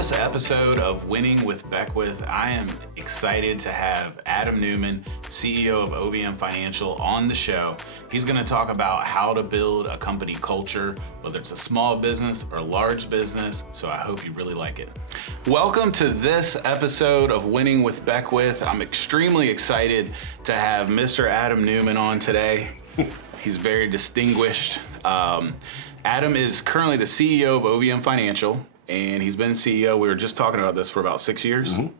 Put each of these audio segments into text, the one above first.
this episode of Winning with Beckwith, I am excited to have Adam Newman, CEO of OVM Financial, on the show. He's going to talk about how to build a company culture, whether it's a small business or large business, so I hope you really like it. Welcome to this episode of Winning with Beckwith. I'm extremely excited to have Mr. Adam Newman on today. He's very distinguished. Adam is currently the CEO of OVM Financial, and he's been CEO, we were just talking about this, for about 6 years. Mm-hmm.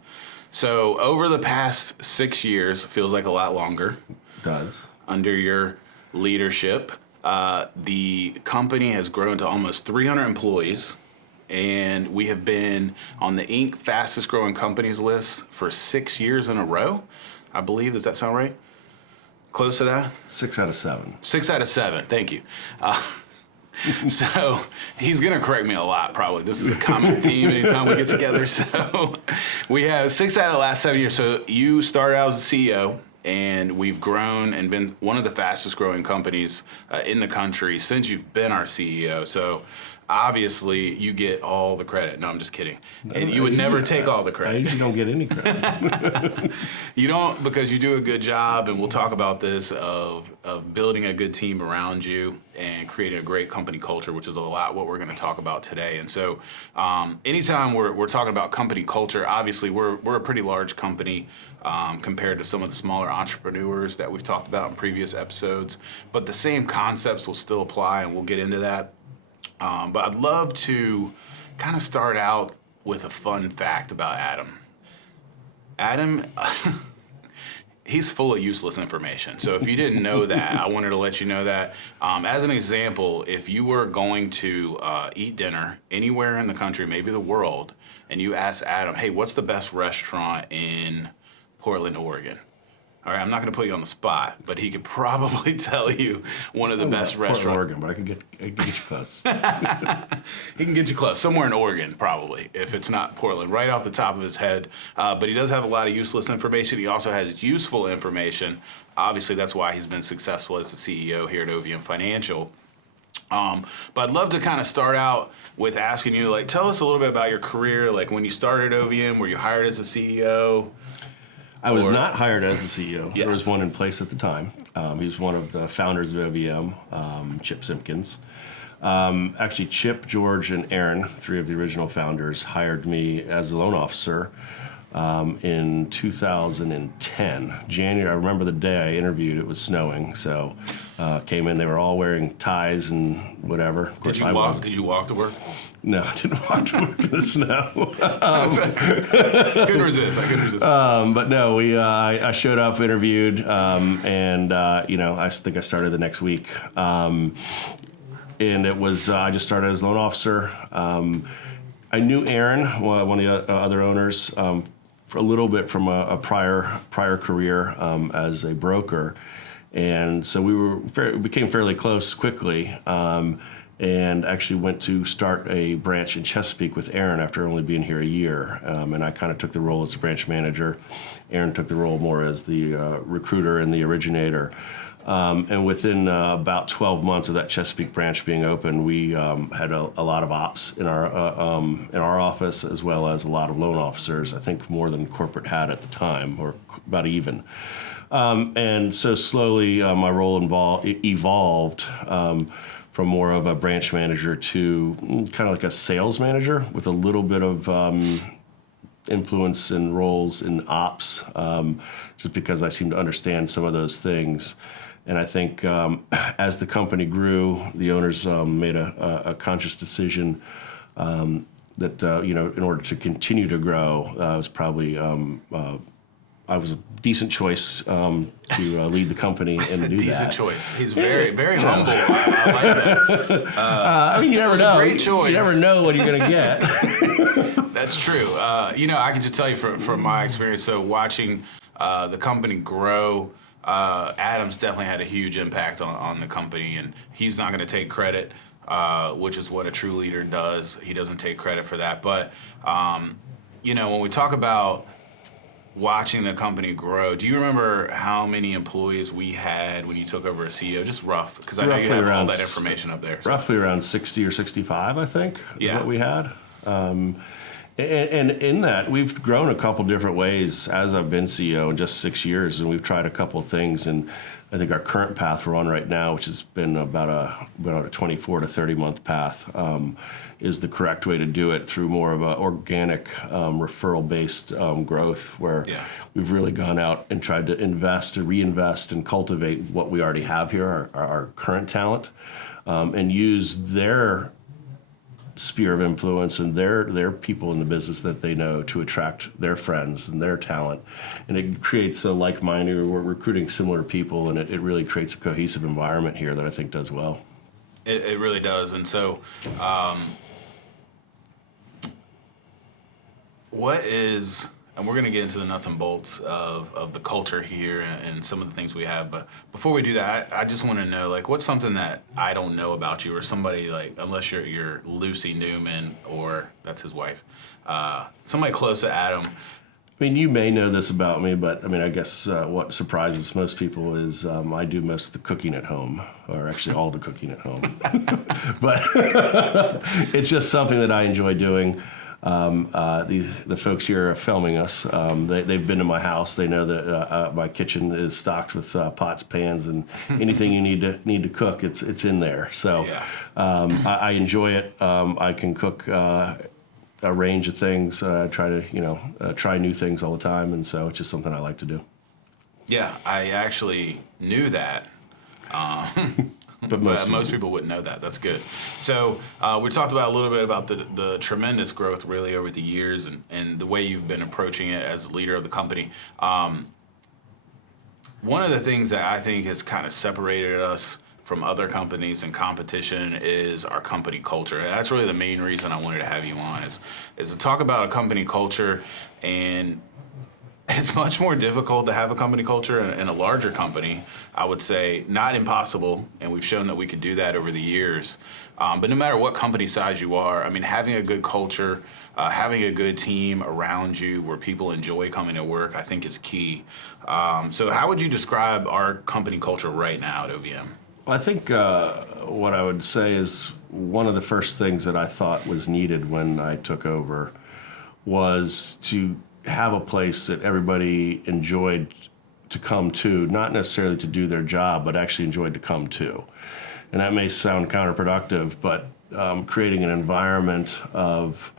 So over the past 6 years, feels like a lot longer. It does. Under your leadership, the company has grown to almost 300 employees, and we have been on the Inc. fastest growing companies list for 6 years in a row, I believe. Does that sound right? Close to that? 6 out of 7. 6 out of 7, thank you. So he's going to correct me a lot, probably. This is a common theme anytime we get together. So we have 6 out of the last 7 years. So you started out as a CEO, and we've grown and been one of the fastest growing companies in the country since you've been our CEO. So obviously you get all the credit. No, I'm just kidding. And you would never take all the credit. I usually don't get any credit. You don't, because you do a good job, and we'll talk about this, of building a good team around you and creating a great company culture, which is a lot what we're going to talk about today. And so anytime we're talking about company culture, obviously we're a pretty large company compared to some of the smaller entrepreneurs that we've talked about in previous episodes. But the same concepts will still apply, and we'll get into that. But I'd love to kind of start out with a fun fact about Adam. Adam, he's full of useless information. So if you didn't know that, I wanted to let you know that. As an example, if you were going to eat dinner anywhere in the country, maybe the world, and you asked Adam, hey, what's the best restaurant in Portland, Oregon? All right, I'm not going to put you on the spot, but he could probably tell you one of the best restaurants. Portland, Oregon, but I can get you close. He can get you close. Somewhere in Oregon, probably, if it's not Portland, right off the top of his head. But he does have a lot of useless information. He also has useful information. Obviously, that's why he's been successful as the CEO here at OVM Financial. But I'd love to kind of start out with asking you, like, tell us a little bit about your career. Like, when you started OVM, were you hired as a CEO? I was not hired as the CEO. Yes. There was one in place at the time. He was one of the founders of OVM, Chip Simpkins. Actually, Chip, George, and Aaron, 3 of the original founders, hired me as a loan officer in 2010. January, I remember the day I interviewed, it was snowing, so came in, they were all wearing ties and whatever. Of course, Did you walk to work? No, I didn't walk to work in the snow. I couldn't resist. But no, I showed up, interviewed, and I think I started the next week. And it was, I just started as loan officer. I knew Aaron, one of the other owners, for a little bit from a prior career as a broker. And so we became fairly close quickly. And actually went to start a branch in Chesapeake with Aaron after only being here a year. And I kind of took the role as the branch manager. Aaron took the role more as the recruiter and the originator. And within about 12 months of that Chesapeake branch being open, we had a lot of ops in our office, as well as a lot of loan officers, I think more than corporate had at the time, or about even. And so slowly my role evolved from more of a branch manager to kind of like a sales manager with a little bit of influence and roles in ops, just because I seem to understand some of those things. And I think as the company grew, the owners made a conscious decision that in order to continue to grow, it was probably I was a decent choice to lead the company and do that. Decent choice. He's very, very humble. I like that. I mean, you never know. Great choice. You never know what you're going to get. That's true. I can just tell you from my experience, so watching the company grow, Adam's definitely had a huge impact on the company, and he's not going to take credit, which is what a true leader does. He doesn't take credit for that. But, when we talk about watching the company grow, do you remember how many employees we had when you took over as CEO? Just rough, because I know you have all that information up there. So. Roughly around 60 or 65, I think, is what we had. And in that, we've grown a couple different ways as I've been CEO in just 6 years, and we've tried a couple of things. And I think our current path we're on right now, which has been about a 24 to 30 month path, is the correct way to do it through more of a organic referral-based growth, where we've really gone out and tried to invest and reinvest and cultivate what we already have here, our current talent, and use their sphere of influence and their people in the business that they know to attract their friends and their talent. And it creates a like-minded, we're recruiting similar people, and it really creates a cohesive environment here that I think does well. It really does. And so what is, and we're going to get into the nuts and bolts of the culture here and some of the things we have. But before we do that, I just want to know, like, what's something that I don't know about you, or somebody, like, unless you're Lucy Newman, or that's his wife, somebody close to Adam. I mean, you may know this about me, but I mean, I guess what surprises most people is I do most of the cooking at home, or actually all the cooking at home. But it's just something that I enjoy doing. The folks here are filming us. They've been to my house. They know that my kitchen is stocked with pots, pans, and anything you need to cook. It's in there. So I enjoy it. I can cook a range of things. Try to try new things all the time, and so it's just something I like to do. Yeah, I actually knew that. But most people wouldn't know that. That's good. So we talked about a little bit about the tremendous growth really over the years, and the way you've been approaching it as the leader of the company. One of the things that I think has kind of separated us from other companies and competition is our company culture. And that's really the main reason I wanted to have you on, is to talk about a company culture. And it's much more difficult to have a company culture in a larger company. I would say not impossible, and we've shown that we could do that over the years. But no matter what company size you are, I mean, having a good culture, having a good team around you where people enjoy coming to work, I think is key. So how would you describe our company culture right now at OVM? I think what I would say is one of the first things that I thought was needed when I took over was to have a place that everybody enjoyed to come to, not necessarily to do their job, but actually enjoyed to come to. And that may sound counterproductive, but creating an environment of,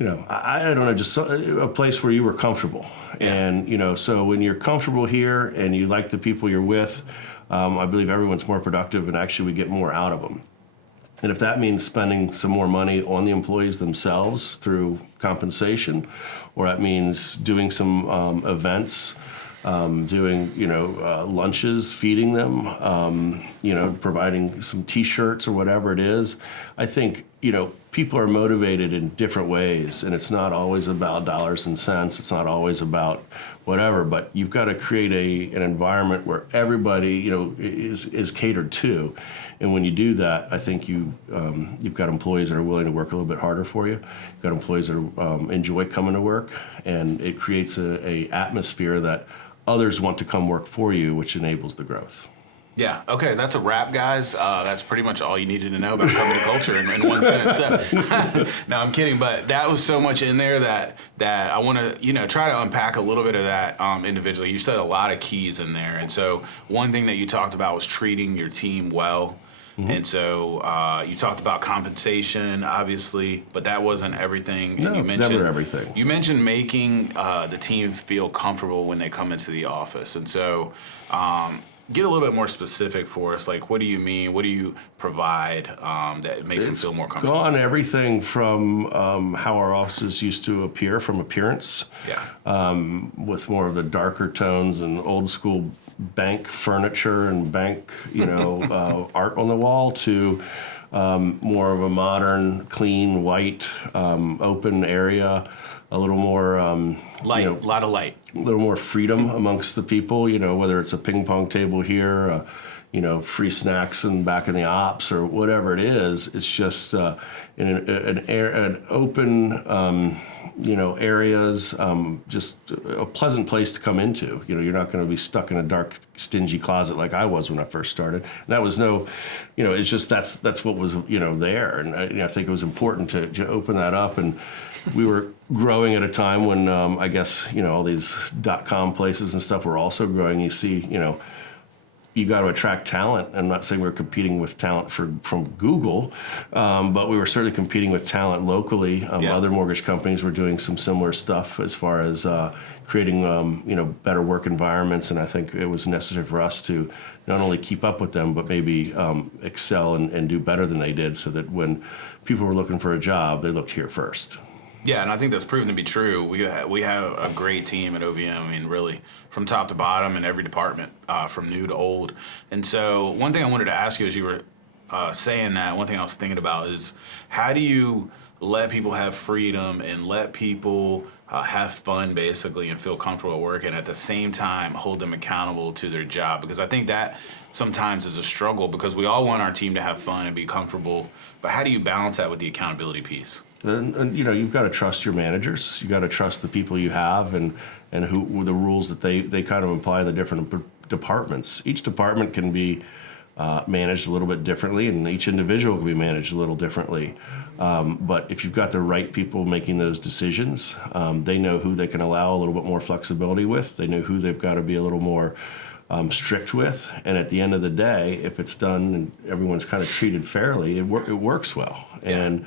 I don't know, just a place where you were comfortable. And, so when you're comfortable here and you like the people you're with, I believe everyone's more productive, and actually we get more out of them. And if that means spending some more money on the employees themselves through compensation, or that means doing some events, doing lunches, feeding them, providing some T-shirts or whatever it is, I think people are motivated in different ways, and it's not always about dollars and cents. It's not always about whatever, but you've got to create an environment where everybody is catered to. And when you do that, I think you've got employees that are willing to work a little bit harder for you. You've got employees that enjoy coming to work, and it creates a atmosphere that others want to come work for you, which enables the growth. Yeah. Okay. That's a wrap, guys. That's pretty much all you needed to know about company culture in one sentence. So, no, I'm kidding, but that was so much in there that I want to try to unpack a little bit of that individually. You said a lot of keys in there, and so one thing that you talked about was treating your team well. Mm-hmm. And so you talked about compensation, obviously, but that wasn't everything. No, and it's never everything. You mentioned making the team feel comfortable when they come into the office, and so. Get a little bit more specific for us. Like, what do you mean? What do you provide that makes them feel more comfortable? It's gone everything from how our offices used to appear from appearance, with more of the darker tones and old school bank furniture and bank, art on the wall, to more of a modern, clean, white, open area. A little more light, a lot of light. A little more freedom amongst the people, whether it's a ping pong table here, free snacks and back in the ops or whatever it is. It's just in an open, areas, just a pleasant place to come into. You're not going to be stuck in a dark, stingy closet like I was when I first started. And that was it's just that's what was there. And I think it was important to open that up. And we were growing at a time when I guess all these .com places and stuff were also growing. You see, you got to attract talent. I'm not saying we're competing with talent from Google, but we were certainly competing with talent locally. Other mortgage companies were doing some similar stuff as far as creating better work environments, and I think it was necessary for us to not only keep up with them, but maybe excel and do better than they did, so that when people were looking for a job, they looked here first. Yeah, and I think that's proven to be true. We have a great team at OVM. I mean, really, from top to bottom in every department, from new to old. And so one thing I wanted to ask you as you were saying that, one thing I was thinking about is how do you let people have freedom and let people have fun, basically, and feel comfortable at work, and at the same time hold them accountable to their job? Because I think that sometimes is a struggle, because we all want our team to have fun and be comfortable, but how do you balance that with the accountability piece? And you've got to trust your managers. You got to trust the people you have, and who the rules that they kind of apply in the different departments. Each department can be managed a little bit differently, and each individual can be managed a little differently. But if you've got the right people making those decisions, they know who they can allow a little bit more flexibility with. They know who they've got to be a little more strict with. And at the end of the day, if it's done and everyone's kind of treated fairly, it works well. Yeah. And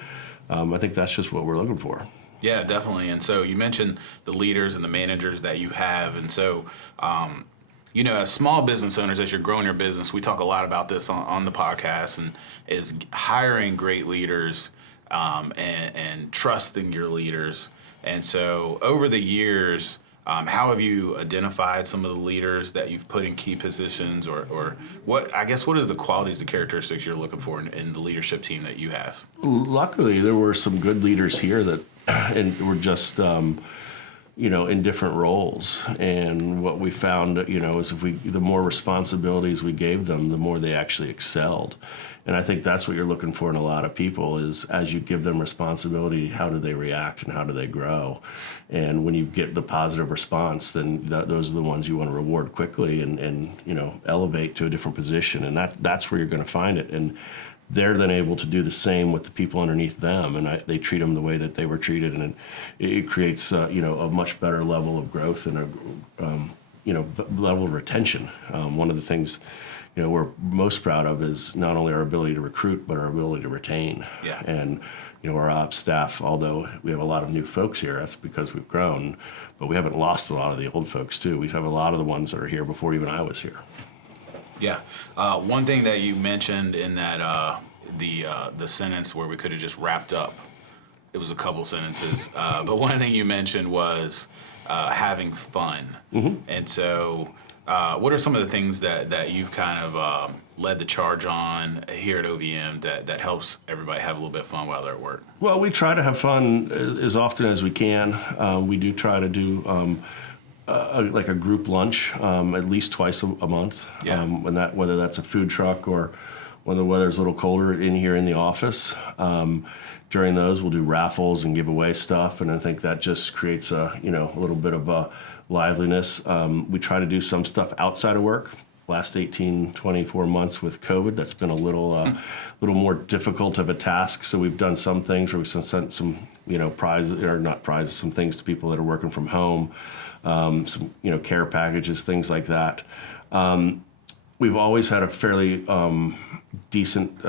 I think that's just what we're looking for. Yeah, definitely. And so you mentioned the leaders and the managers that you have. And so, as small business owners, as you're growing your business, we talk a lot about this on the podcast, and is hiring great leaders and trusting your leaders. And so over the years, how have you identified some of the leaders that you've put in key positions, or what is the qualities, the characteristics you're looking for in the leadership team that you have? Luckily, there were some good leaders here that were just, in different roles. And what we found, is the more responsibilities we gave them, the more they actually excelled. And I think that's what you're looking for in a lot of people, is as you give them responsibility, how do they react and how do they grow? And when you get the positive response, then those are the ones you want to reward quickly and elevate to a different position. And that's where you're going to find it. And they're then able to do the same with the people underneath them, and they treat them the way that they were treated, and it creates a much better level of growth and a level of retention. One of the things we're most proud of is not only our ability to recruit, but our ability to retain. Yeah. And our ops staff, although we have a lot of new folks here, that's because we've grown, but we haven't lost a lot of the old folks too. We have a lot of the ones that are here before even I was here. Yeah. One thing that you mentioned in that the sentence where we could have just wrapped up, it was a couple sentences, but one thing you mentioned was having fun. Mm-hmm. And so what are some of the things that you've kind of led the charge on here at OVM that helps everybody have a little bit of fun while they're at work? Well, we try to have fun as often as we can. We do try to do like a group lunch at least twice a month. Yeah. Whether that's a food truck or when the weather's a little colder in here in the office. During those, we'll do raffles and give away stuff, and I think that just creates a little bit of liveliness. We try to do some stuff outside of work. Last 18, 24 months with COVID, that's been a little more difficult of a task. So we've done some things where we've sent some prizes, or not prizes, some things to people that are working from home, some care packages, things like that. We've always had a fairly decent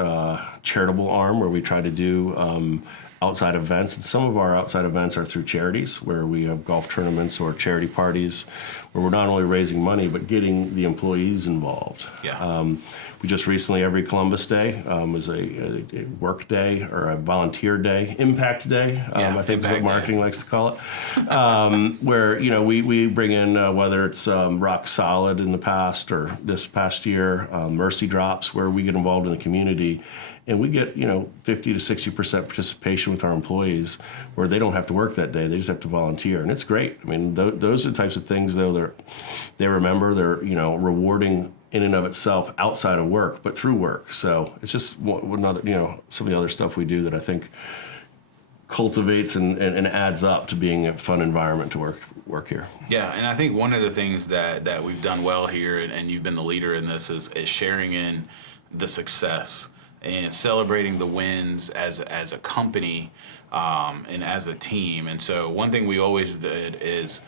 charitable arm where we try to do outside events, and some of our outside events are through charities, where we have golf tournaments or charity parties where we're not only raising money but getting the employees involved. Yeah. We just recently, every Columbus Day was a work day or a volunteer day, impact day, I think is what marketing likes to call it, where we bring in, whether it's Rock Solid in the past or this past year, Mercy Drops, where we get involved in the community. And we get 50 to 60% participation with our employees, where they don't have to work that day; they just have to volunteer, and it's great. I mean, those are the types of things, though, they remember. They're rewarding in and of itself outside of work, but through work. So it's just another, some of the other stuff we do that I think cultivates and adds up to being a fun environment to work here. Yeah, and I think one of the things that we've done well here, and you've been the leader in this, is sharing in the success and celebrating the wins as a company and as a team. And so one thing we always did is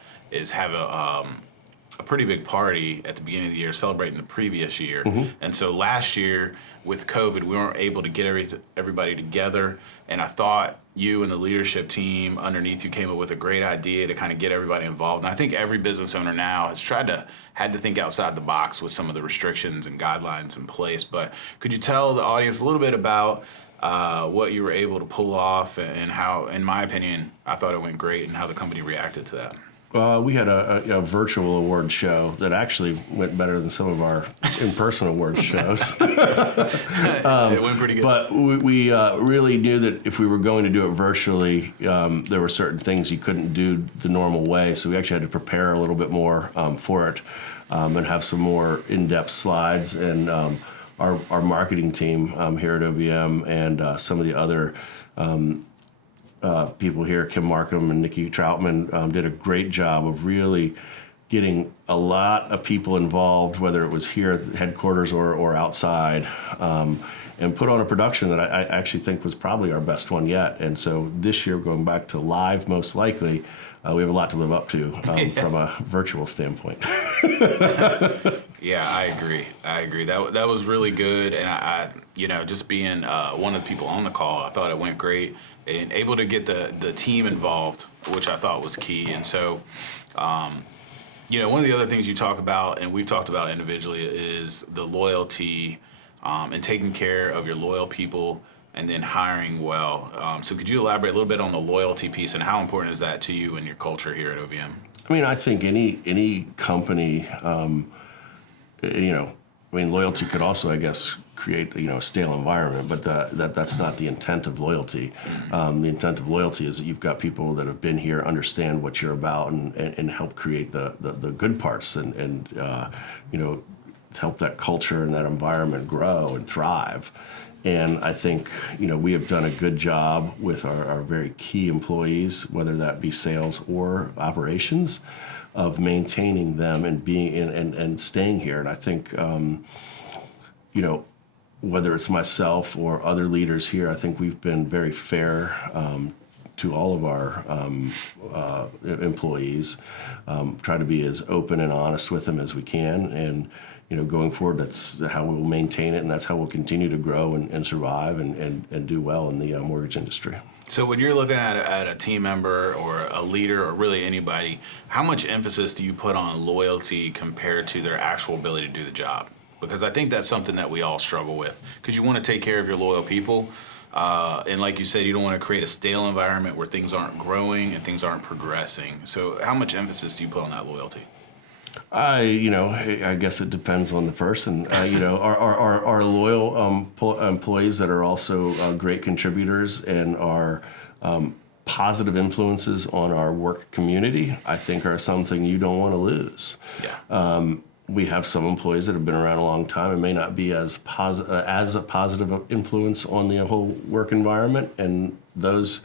have a pretty big party at the beginning of the year celebrating the previous year. Mm-hmm. And so last year with COVID, we weren't able to get everybody together. And I thought you and the leadership team underneath you came up with a great idea to kind of get everybody involved. And I think every business owner now has had to think outside the box with some of the restrictions and guidelines in place. But could you tell the audience a little bit about what you were able to pull off and how, in my opinion, I thought it went great and how the company reacted to that? We had a virtual award show that actually went better than some of our in-person award shows. It went pretty good. But we really knew that if we were going to do it virtually, there were certain things you couldn't do the normal way. So we actually had to prepare a little bit more for it and have some more in-depth slides. And our marketing team here at OBM and some of the other people here, Kim Markham and Nikki Troutman, did a great job of really getting a lot of people involved, whether it was here at the headquarters or outside, and put on a production that I actually think was probably our best one yet. And so this year, going back to live, most likely, we have a lot to live up to from a virtual standpoint. Yeah, I agree. That was really good, and I just being one of the people on the call, I thought it went great. And able to get the team involved, which I thought was key. And so, one of the other things you talk about, and we've talked about individually, is the loyalty and taking care of your loyal people and then hiring well. So could you elaborate a little bit on the loyalty piece and how important is that to you and your culture here at OBM? I mean, I think any company, loyalty could also, I guess, create a stale environment, but that's not the intent of loyalty. The intent of loyalty is that you've got people that have been here, understand what you're about, and help create the good parts and help that culture and that environment grow and thrive. And I think we have done a good job with our very key employees, whether that be sales or operations, of maintaining them and being and staying here. And I think whether it's myself or other leaders here, I think we've been very fair to all of our employees, try to be as open and honest with them as we can. And, going forward, that's how we'll maintain it, and that's how we'll continue to grow and survive and do well in the mortgage industry. So when you're looking at a team member or a leader or really anybody, how much emphasis do you put on loyalty compared to their actual ability to do the job? Because I think that's something that we all struggle with, because you want to take care of your loyal people. And like you said, you don't want to create a stale environment where things aren't growing and things aren't progressing. So how much emphasis do you put on that loyalty? I guess it depends on the person. Our loyal employees that are also great contributors and are positive influences on our work community, I think are something you don't want to lose. Yeah. We have some employees that have been around a long time and may not be as a positive influence on the whole work environment. And those,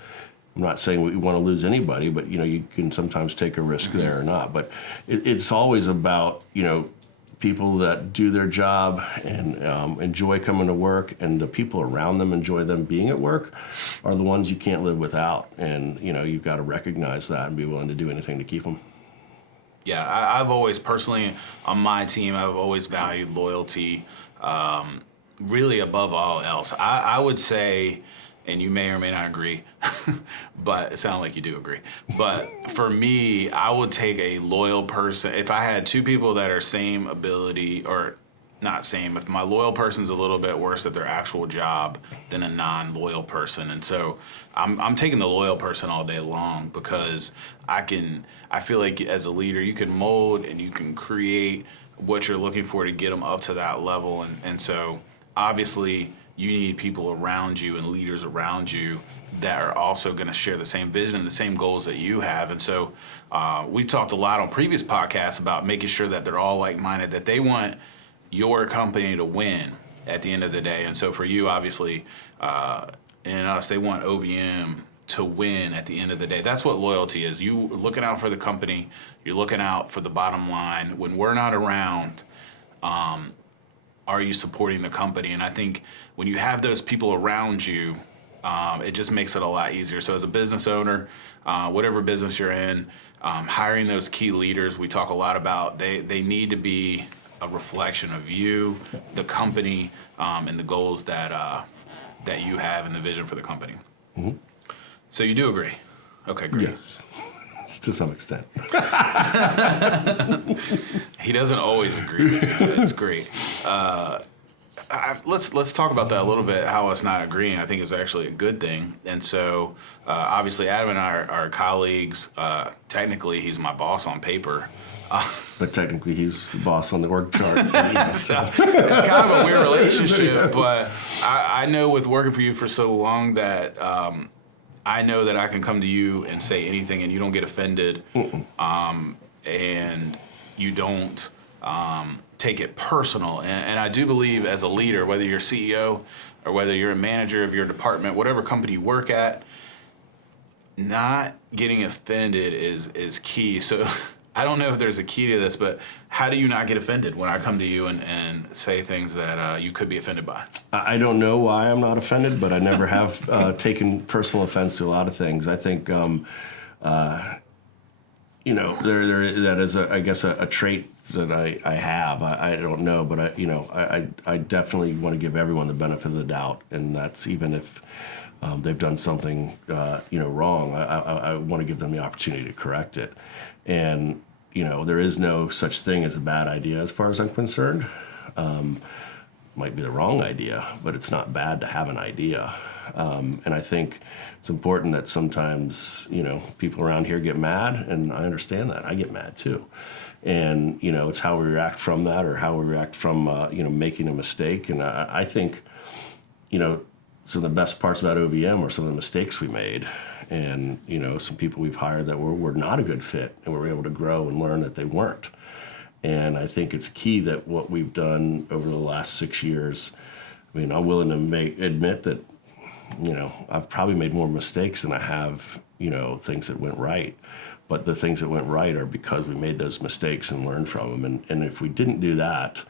I'm not saying we want to lose anybody, but you can sometimes take a risk there or not. But it's always about people that do their job and enjoy coming to work, and the people around them enjoy them being at work, are the ones you can't live without. And you've got to recognize that and be willing to do anything to keep them. Yeah, I've always personally, on my team, I've always valued loyalty really above all else. I would say, and you may or may not agree, but it sounds like you do agree. But for me, I would take a loyal person. If I had two people that are same ability, or not same, if my loyal person's a little bit worse at their actual job than a non-loyal person. And so I'm taking the loyal person all day long, because I feel like as a leader, you can mold and you can create what you're looking for to get them up to that level. And so obviously you need people around you and leaders around you that are also going to share the same vision and the same goals that you have. And so we talked a lot on previous podcasts about making sure that they're all like-minded, that they want your company to win at the end of the day. And so for you, obviously, and us, they want OVM to win at the end of the day. That's what loyalty is. You looking out for the company, you're looking out for the bottom line. When we're not around, are you supporting the company? And I think when you have those people around you, it just makes it a lot easier. So as a business owner, whatever business you're in, hiring those key leaders, we talk a lot about, they need to be a reflection of you, the company, and the goals that you have and the vision for the company. Mm-hmm. So you do agree? Okay, great. Yes, to some extent. He doesn't always agree with you, but it's great. Let's talk about that a little bit, how us not agreeing, I think, is actually a good thing. And so, obviously, Adam and I are colleagues. Technically, he's my boss on paper. But technically, he's the boss on the org chart. So, it's kind of a weird relationship, but I know with working for you for so long that I know that I can come to you and say anything and you don't get offended, and you don't take it personal. And I do believe as a leader, whether you're CEO or whether you're a manager of your department, whatever company you work at, not getting offended is key. So I don't know if there's a key to this, but how do you not get offended when I come to you and say things that you could be offended by? I don't know why I'm not offended, but I never have taken personal offense to a lot of things. I think, that is, I guess, a trait that I have. I don't know, but I definitely want to give everyone the benefit of the doubt, and that's even if they've done something, wrong. I want to give them the opportunity to correct it. And, there is no such thing as a bad idea as far as I'm concerned. Might be the wrong idea, but it's not bad to have an idea. And I think it's important that sometimes, people around here get mad, and I understand that. I get mad too. And, it's how we react from that, or how we react from, making a mistake. And I think, some of the best parts about OVM are some of the mistakes we made. And, some people we've hired that were not a good fit, and we were able to grow and learn that they weren't. And I think it's key that what we've done over the last 6 years, I'm willing to admit that, I've probably made more mistakes than I have, things that went right. But the things that went right are because we made those mistakes and learned from them. And if we didn't do that,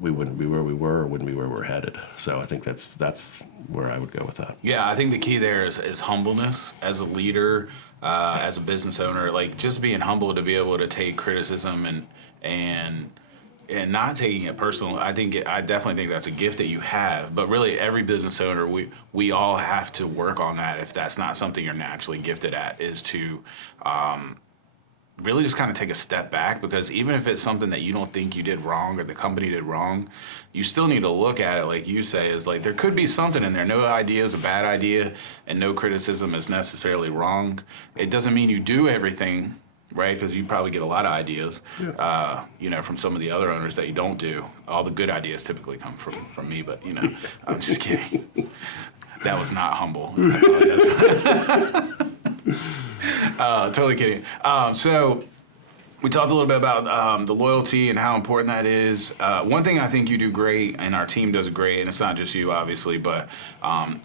we wouldn't be where we were, or wouldn't be where we're headed. So I think that's where I would go with that. Yeah, I think the key there is humbleness as a leader, as a business owner, like just being humble to be able to take criticism and not taking it personal. I definitely think that's a gift that you have. But really, every business owner, we all have to work on that. If that's not something you're naturally gifted at, is to really just kind of take a step back, because even if it's something that you don't think you did wrong or the company did wrong, you still need to look at it, like you say, is like there could be something in there. No idea is a bad idea, and no criticism is necessarily wrong. It doesn't mean you do everything right, because you probably get a lot of ideas, from some of the other owners that you don't do. All the good ideas typically come from me, but I'm just kidding. That was not humble. Totally kidding. So we talked a little bit about the loyalty and how important that is. One thing I think you do great, and our team does great, and it's not just you, obviously, but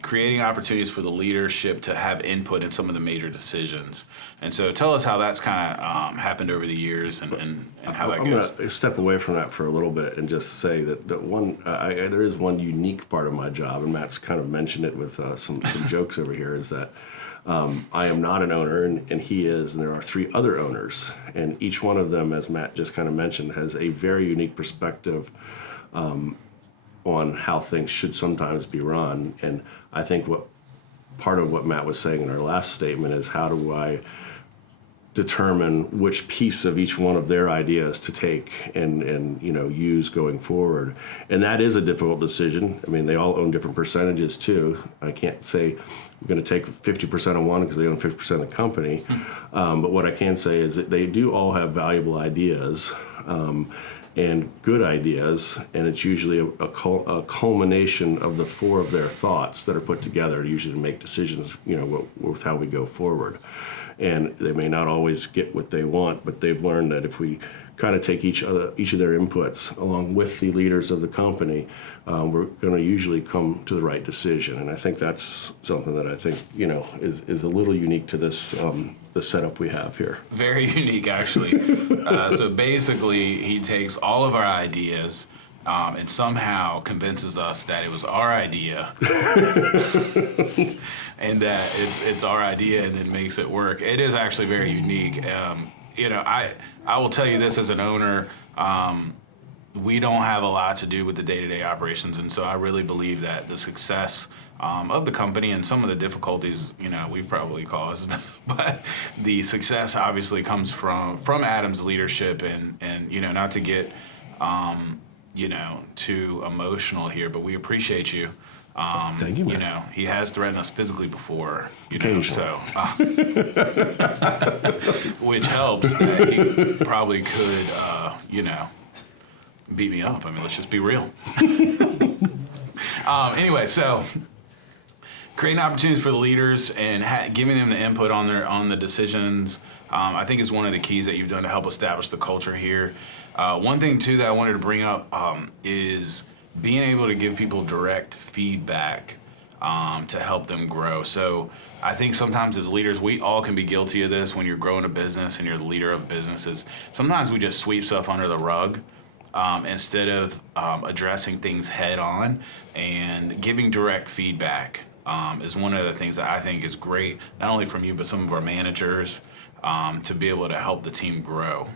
creating opportunities for the leadership to have input in some of the major decisions. And so tell us how that's kind of happened over the years and how that goes. I'm going to step away from that for a little bit and just say that there is one unique part of my job, and Matt's kind of mentioned it with some jokes over here, is that I am not an owner, and he is, and there are 3 other owners. And each one of them, as Matt just kind of mentioned, has a very unique perspective on how things should sometimes be run. And I think part of what Matt was saying in our last statement is, how do I determine which piece of each one of their ideas to take and use going forward. And that is a difficult decision. They all own different percentages too. I can't say I'm going to take 50% of one because they own 50% of the company. But what I can say is that they do all have valuable ideas and good ideas, and it's usually a culmination of the 4 of their thoughts that are put together, usually to make decisions, with how we go forward. And they may not always get what they want, but they've learned that if we kind of take each of their inputs along with the leaders of the company, we're going to usually come to the right decision. And I think that's something that I think, is a little unique to this the setup we have here. Very unique, actually. So basically, he takes all of our ideas and somehow convinces us that it was our idea and that it's our idea, and then makes it work. It is actually very unique. I will tell you this as an owner, we don't have a lot to do with the day-to-day operations, and so I really believe that the success of the company and some of the difficulties, we've probably caused, but the success obviously comes from Adam's leadership, and not to get too emotional here, but we appreciate you. Thank you, man. He has threatened us physically before, Occasionally. which helps that he probably could, beat me up. I mean, let's just be real. Anyway, so creating opportunities for the leaders and giving them the input on the decisions, I think is one of the keys that you've done to help establish the culture here. One thing too that I wanted to bring up is being able to give people direct feedback to help them grow. So I think sometimes as leaders, we all can be guilty of this when you're growing a business and you're the leader of businesses. Sometimes we just sweep stuff under the rug instead of addressing things head on, and giving direct feedback is one of the things that I think is great, not only from you, but some of our managers, to be able to help the team grow.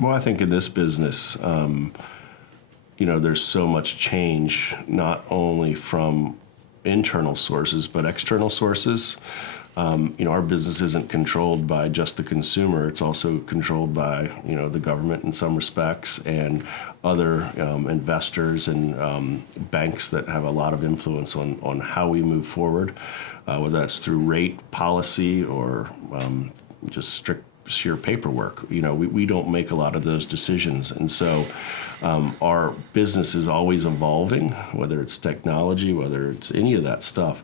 Well, I think in this business, there's so much change, not only from internal sources, but external sources. Our business isn't controlled by just the consumer. It's also controlled by, the government in some respects, and other investors and banks that have a lot of influence on how we move forward, whether that's through rate policy or just strict sheer paperwork. We don't make a lot of those decisions. And so our business is always evolving, whether it's technology, whether it's any of that stuff.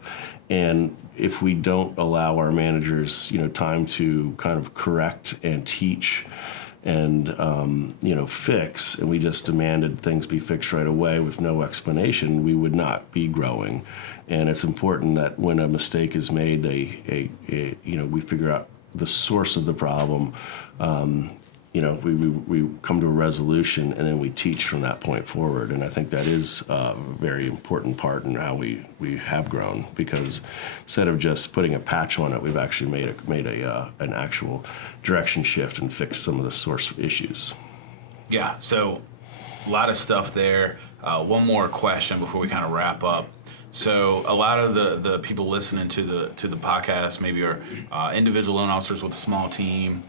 And if we don't allow our managers, time to kind of correct and teach and, fix, and we just demanded things be fixed right away with no explanation, we would not be growing. And it's important that when a mistake is made, we figure out the source of the problem. We come to a resolution, and then we teach from that point forward. And I think that is a very important part in how we have grown, because instead of just putting a patch on it, we've actually made an actual direction shift and fixed some of the source issues. Yeah. So a lot of stuff there. One more question before we kind of wrap up. So a lot of the people listening to the podcast maybe are individual loan officers with a small team,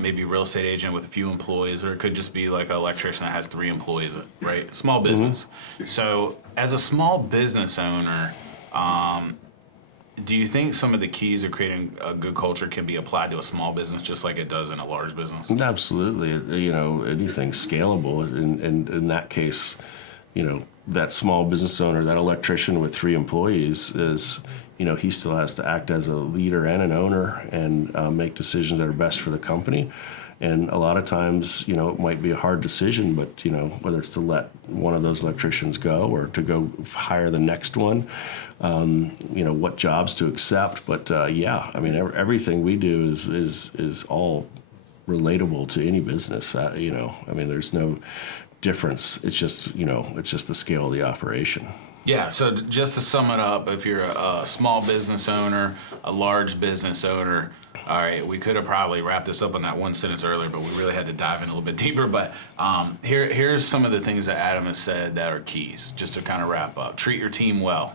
maybe a real estate agent with a few employees, or it could just be like an electrician that has 3 employees, right? Small business. Mm-hmm. So as a small business owner, do you think some of the keys of creating a good culture can be applied to a small business just like it does in a large business? Absolutely. Anything's scalable. And in that case, that small business owner, that electrician with 3 employees is, he still has to act as a leader and an owner and make decisions that are best for the company. And a lot of times, it might be a hard decision, but, whether it's to let one of those electricians go or to go hire the next one, what jobs to accept. But everything we do is all relatable to any business. There's no difference. It's just the scale of the operation. Yeah, so just to sum it up, if you're a small business owner, a large business owner, all right, we could have probably wrapped this up in that one sentence earlier, but we really had to dive in a little bit deeper. But here's some of the things that Adam has said that are keys, just to kind of wrap up. Treat your team well,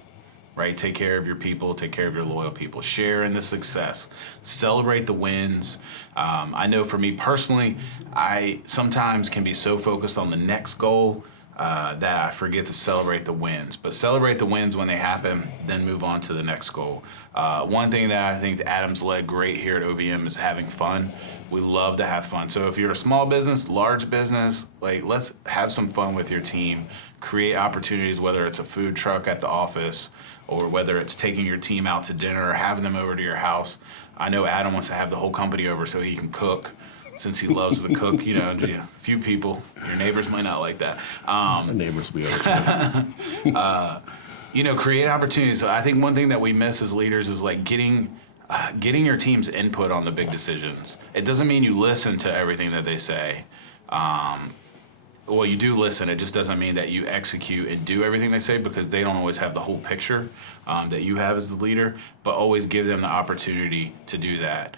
right? Take care of your people, take care of your loyal people. Share in the success. Celebrate the wins. I know for me personally, I sometimes can be so focused on the next goal that I forget to celebrate the wins. But celebrate the wins when they happen, then move on to the next goal. One thing that I think Adam's led great here at OVM is having fun. We love to have fun. So if you're a small business, large business, let's have some fun with your team. Create opportunities, whether it's a food truck at the office or whether it's taking your team out to dinner or having them over to your house. I know Adam wants to have the whole company over so he can cook. since he loves to cook. A few people, your neighbors might not like that. The neighbors will be okay. Create opportunities. I think one thing that we miss as leaders is like getting your team's input on the big decisions. It doesn't mean you listen to everything that they say. Well, you do listen. It just doesn't mean that you execute and do everything they say, because they don't always have the whole picture that you have as the leader, but always give them the opportunity to do that.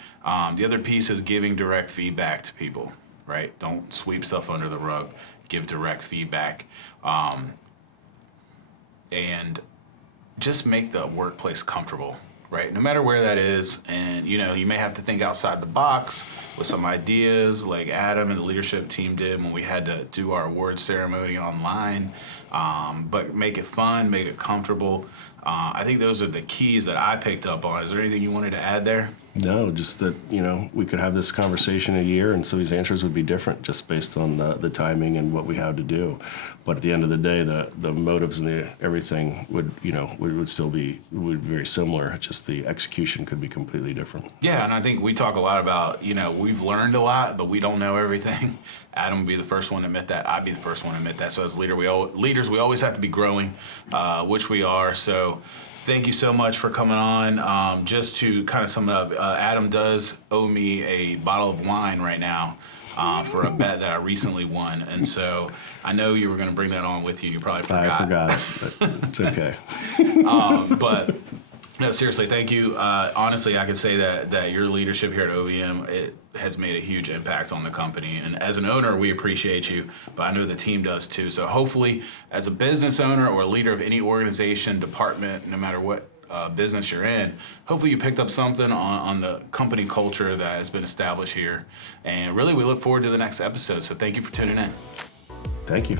The other piece is giving direct feedback to people, right? Don't sweep stuff under the rug. Give direct feedback. And just make the workplace comfortable, right? No matter where that is. And, you may have to think outside the box with some ideas like Adam and the leadership team did when we had to do our awards ceremony online. But make it fun, make it comfortable. I think those are the keys that I picked up on. Is there anything you wanted to add there? No, just that, we could have this conversation a year and some of these answers would be different just based on the timing and what we had to do. But at the end of the day, the motives and everything would still be very similar. Just the execution could be completely different. Yeah, and I think we talk a lot about, we've learned a lot, but we don't know everything. Adam would be the first one to admit that. I'd be the first one to admit that. So as leaders, we always have to be growing, which we are. So thank you so much for coming on. Just to kind of sum it up, Adam does owe me a bottle of wine right now for a bet that I recently won. And so I know you were going to bring that on with you. You probably forgot. I forgot it, but it's okay. But no, seriously, thank you. Honestly, I could say that your leadership here at OVM, it has made a huge impact on the company. And as an owner, we appreciate you, but I know the team does too. So hopefully, as a business owner or a leader of any organization, department, no matter what business you're in, hopefully you picked up something on the company culture that has been established here. And really, we look forward to the next episode. So thank you for tuning in. Thank you.